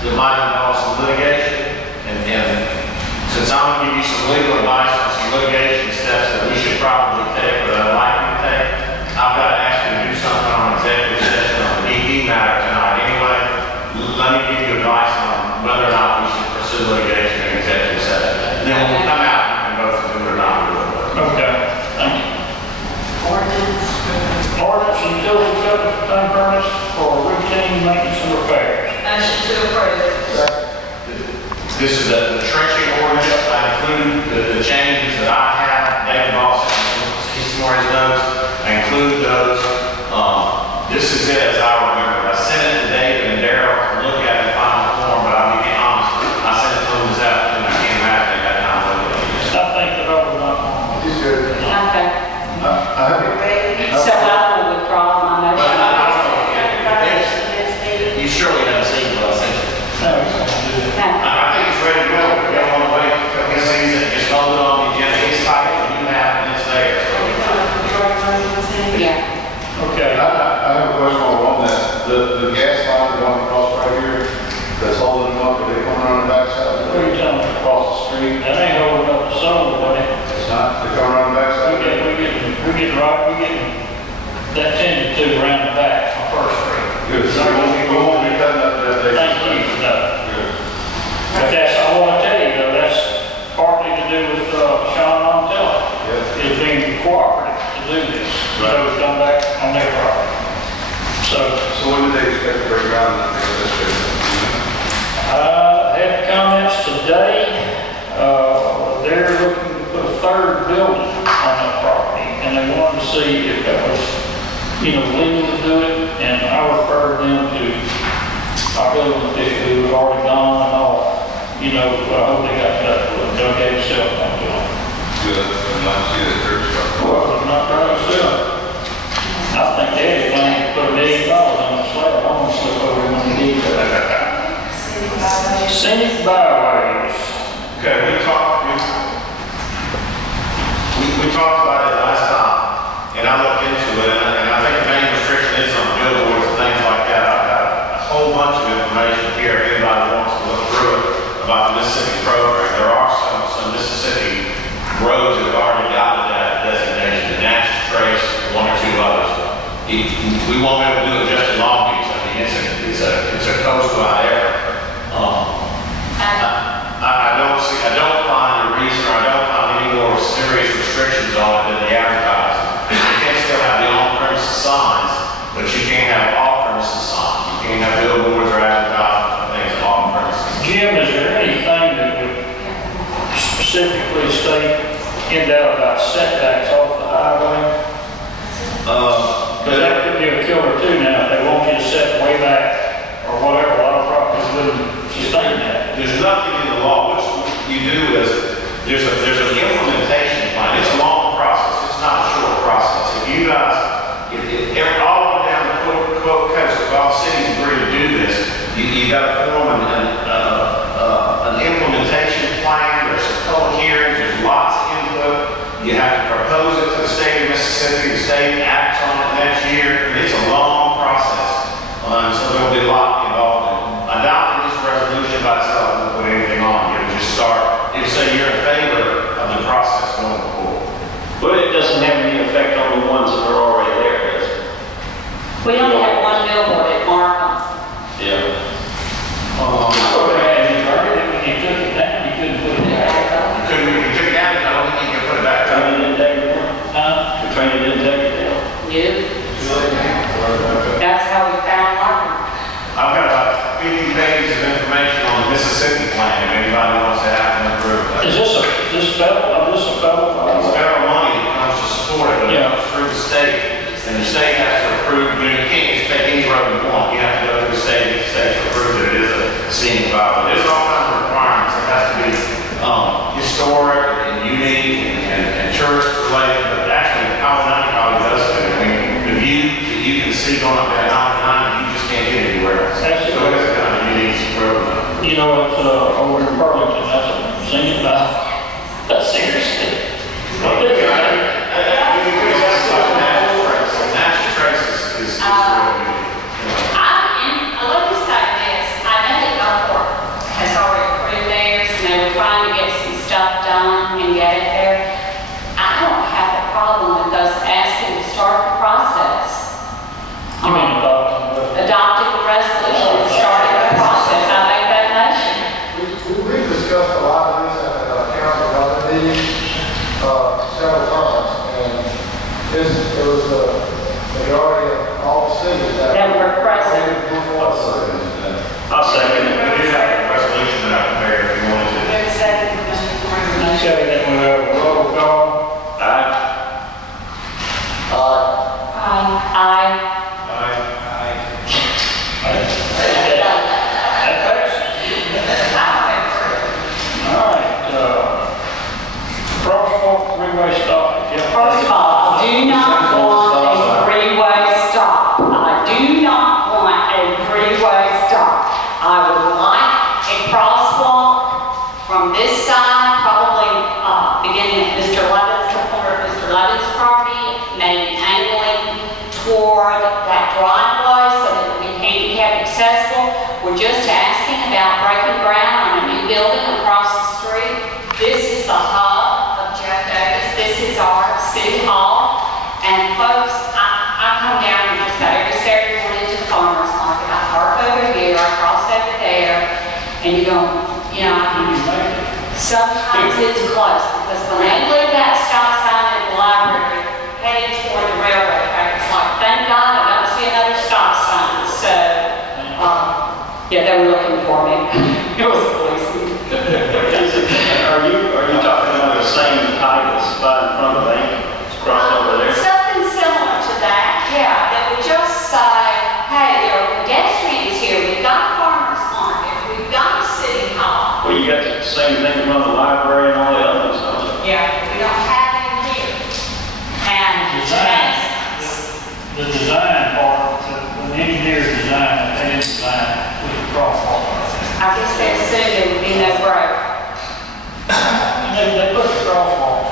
that might involve some litigation. And since I'm going to give you some legal advice on some litigation steps that we should probably take or that I'd like you to take, I've got to ask you to do something on executive session on the DD matter tonight anyway. Let me give you advice on whether or not we should pursue litigation in executive session. And then when we come out, we can vote to do it or not do it. Okay, thank you. Ordinance and utility company for time permits for routine maintenance and repairs. Motion to approve. This is the trenching ordinance. I include the changes that I have. David Boss has some more of his notes. I include those. This is it as I remember. I sent it to David and Daryl to look at in final form, but I'll be honest, I sent it to them this afternoon. I can't imagine they got time to look at it. I think the vote was not on. He's good. Okay. I have it. So I will withdraw my motion. You surely haven't seen what I sent you. No, it's not good. I think it's ready to go. If y'all want to wait a couple of seasons, just hold it on the agenda. It's tight, and you have, and it's there. Yeah. Okay. I have a question on that. The gas line going across right here, that's holding them up, are they coming around the backside? What are you telling me across the street? That ain't holding up the solar, buddy. It's not, they come around the backside? We're getting that tended to around the back on First Street. Good, so we won't be cutting up that day. Thank you for that. Good. But that's, I want to tell you though, that's partly to do with Sean Montello. Yeah. Is being cooperative to do this. So it's come back on their property. So when did they expect to break ground on this? had comments today. They're looking to put a third building on that property, and they wanted to see if that was, legal to do it. And I referred them to our building official who was already gone and all. I hope they got that. They'll get itself down to them. Good, I'd like to see that third structure. Well, I'm not trying to sell it. I think Eddie planned to put $1 million on the slab. I'm gonna slip over when he did that. Scenic byways. Okay, we talked about it last time, and I looked into it, and I think the main restriction is on billboards and things like that. I've got a whole bunch of information here if anybody wants to look through it about the Mississippi program. There are some Mississippi roads that have already gotten that designation, the Natchez Trace, one or two others. We won't be able to do it just in Long Beach. I mean, it's a coastwide area. I don't find a reason, or I don't find any more serious restrictions on it than the advertising. You can still have the on-premises signs, but you can't have off-premises signs. You can't have billboards or advertising for things off-premises. Jim, is there anything that would specifically state in that about setbacks off the highway? Because that could be a killer too now. If they want you to set way back or whatever, a lot of properties wouldn't sustain that. There's nothing in the law. What you do is there's an implementation plan. It's a long process. It's not a short process. If you guys, all the way down the coast, if all cities agree to do this, you got to form an implementation plan. There's some public hearings. There's lots of input. You have to propose it to the state of Mississippi. The state acts on it next year. It's a long process. So there'll be a lot involved in it. Adopting this resolution by itself won't put anything on. It'll just start. It'll say you're in favor of the process going forward. But it doesn't have any effect on the ones that are already there, does it? We only have one billboard at Markham. Yeah. When you took it down, you couldn't put it back. You took it down, I don't think you can put it back up. Trainer didn't take it down. Huh? The trainer didn't take it down. You? That's how we found Markham. and you don't, you know, You make it. sometimes it's close, because when they leave that stop sign at the library, heading toward the railroad track, it's like, thank God I don't see another stop sign. So, yeah, they were looking for me. It was a policeman. Are you talking about the same type of spot in front of the bank? Cross over there? Something similar to that, yeah, that would just say, hey, there are pedestrians here, we've got a farmer's market, we've got a city hall. Well, you got the same thing in front of the library and all the other ones, don't you? Yeah, we don't have it here. And Design, that's, the design part, when the engineers design, they didn't design with a crosswalk. I guess they assumed there would be no break. And they put the crosswalk.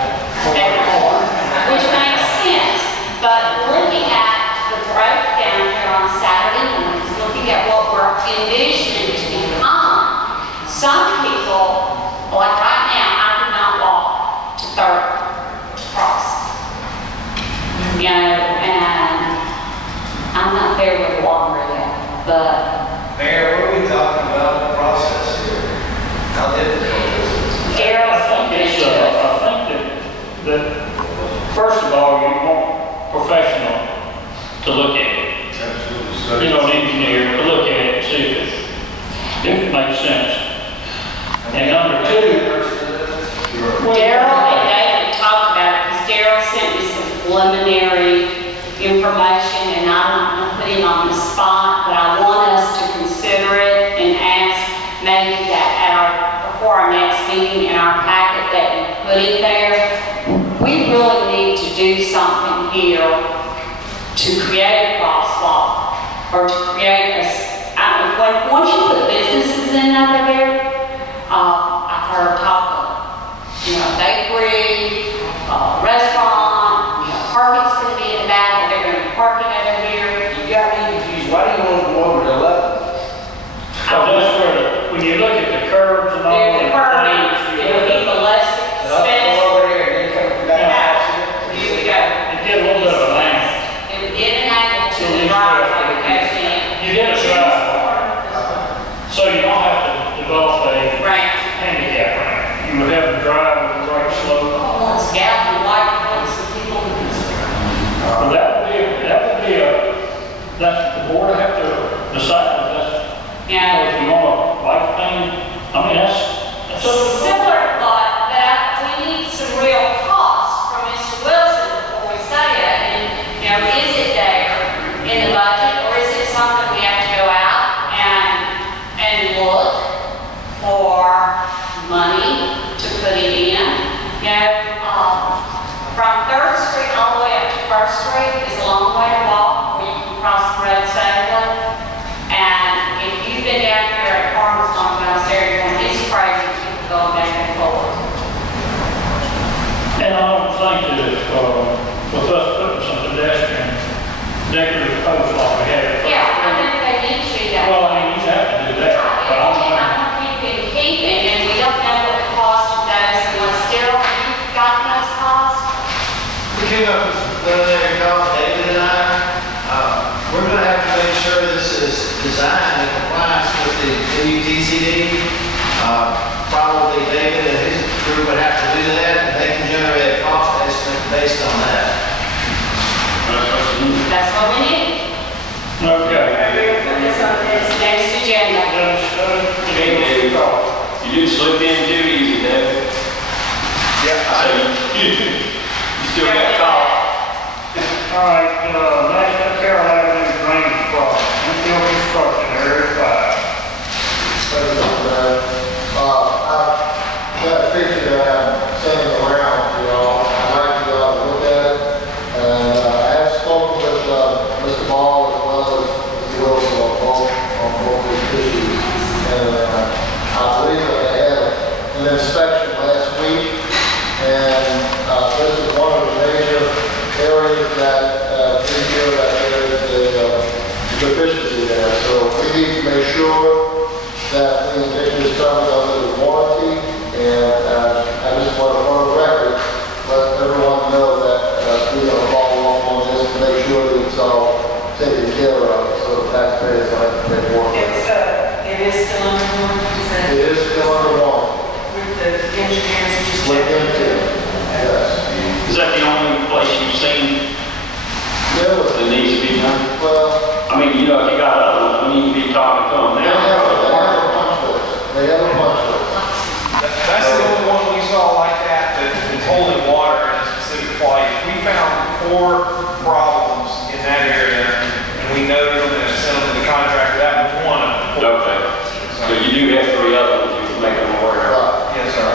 Which makes sense, but looking at the breakdown here on Saturday mornings, looking at what we're envisioning to become, some people, like right now, I could not walk to Third to cross. You know, and I'm not there with water yet, but Mayor, what are we talking about the process here? How difficult is it? Daryl's I think thinking it's, into it. I think that first of all, you want professional to look at it. Absolutely. You know, an engineer to look at it and see if it makes sense. And number two, Daryl and David talked about it, because Daryl sent me some preliminary information, and I'm not going to put him on the spot, but I want us to consider it and ask maybe that before our next meeting in our packet that we put it there. We really need to do something here to create a crosswalk, or to create once you put businesses in over there, I've heard talk of, you know, bakery, restaurant, you know, parking's going to be in the back, or they're going to be parking over here. You got me confused. Why do you want to go over to 11? that's where, when you look at the curves and all They're that. curving, it'll be the less And I'll expensive. go over there and then come back. Here we go. You get a little bit of a lane. It would get an angle to the right like it goes in. You get a drive, so you don't have to develop a Right. handicap ramp. You would have to drive with the right slope. Well, it's got the white place so people can. Well, that would be that's the board have to decide if that's, Yeah. if you want a bike thing. I mean, that's up to the board. Similar thought, but we need some real costs from Mr. Wilson before we say it. And, you know, is it there in the budget, or is it something we have to go out and look for money to put it in? You know, from 3rd Street all the way up to 1st Street is a long way to walk, where you can cross the road safely. And if you've been down here at Farmers Market, it's crazy, people going back and forth. And I don't think that if, with us putting some pedestrian decorative posts like we have. Yeah, I think they need to do that. Well, I mean, you have to do that, but I don't think. I'm keeping, and we don't know what the cost of those, unless Daryl, you've got those costs? We came up with some preliminary costs, David and I. We're going to have to make sure this is designed in compliance with the MUTCD. Probably David and his crew would have to do that, and they can generate a cost estimate based on that. That's what we need. Okay. We're put this on this next agenda. You didn't slip in too easy, Dave. Yeah. So you still got caught. All right, National Carroll Avenue Drainage Project, infield construction, area 5. I've got a picture that I'm sending around to y'all. I'd like you all to look at it. And I have spoken with Mr. Ball as well as Mr. Wilson on both these issues. And I believe that they had an inspection last week. And this is one of the major areas that we feel that there is a deficiency there. So we need to make sure that the injection is covered under the warranty, and I just want to, on the record, let everyone know that we're going to follow up on this to make sure that it's all taken care of, so the taxpayers don't have to pay more. It is still under warranty, It do have 3 others, you can make them aware. Right. Yes, sir.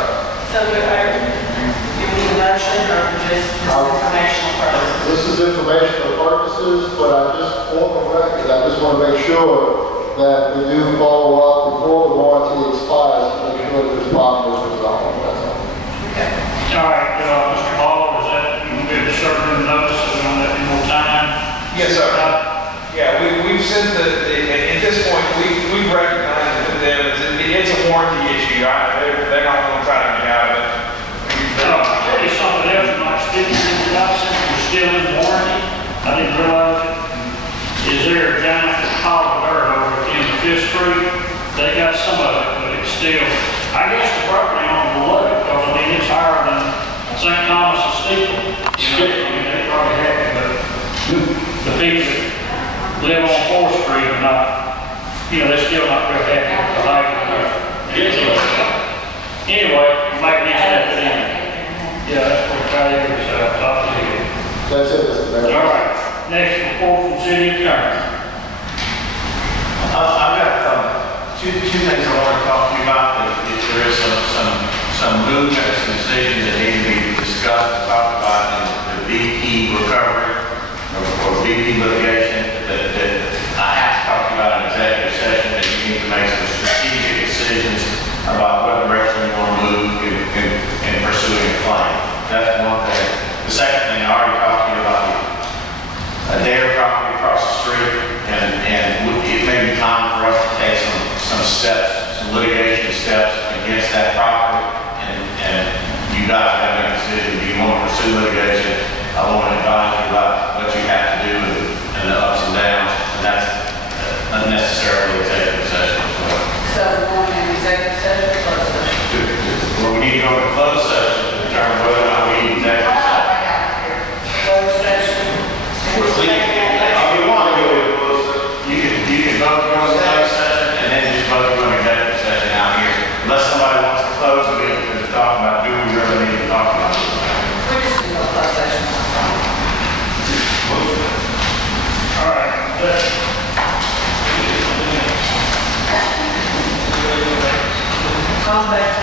So do you need a motion or just informational purposes? This is informational purposes, but I just, for the record, I just want to make sure that we do follow up before the warranty expires, to make sure that this problem is resolved, that's all. All right, Mr. Ball, is that, you want to serve them notice, so we don't have any more time? Yes, sir. Yeah, we've sent at this point, we've recognized with them, it's a warranty issue, right? They're not gonna try to get out of it. I'll tell you something else, Mike, speaking of the license, we're still in warranty. I didn't realize it. Is there a giant pile of dirt over at the end of Fifth Street? They got some of it, but it's still, I guess the property owner will love it, because I mean, it's higher than St. Thomas's steeple. You know, I mean, they probably have it, but the people that live on Fourth Street are not, you know, they're still not real happy with the height of the dirt. Anyway, might need to have it in. Yeah, that's what I did, so I'll talk to you. That's it, Mr. Mayor. All right, next report from city attorney. I've got two things I want to talk to you about. If there is some movement, some decisions that need to be discussed, talked about in the BP recovery or BP litigation that I have to talk to you about in executive session, that you need to make some strategic decisions about what direction you want to move in pursuing a claim. That's one thing. The second thing, I already talked to you about a dare property across the street, and it may be time for us to take some steps, some litigation steps against that property, and you guys have to make a decision. Do you want to pursue litigation? I want to advise you about what you have to do and the ups and downs, and that's unnecessarily executive session as well. So we're going in executive session or closed session? Well, we need to go to closed session to determine whether or not we need executive session. Closed session. If you want to go to closed session, you can vote to go to closed session and then just vote to go to executive session out here. Unless somebody wants to close the meeting to talk about, do we really need to talk about this? We're just going to go closed session. All right, Come back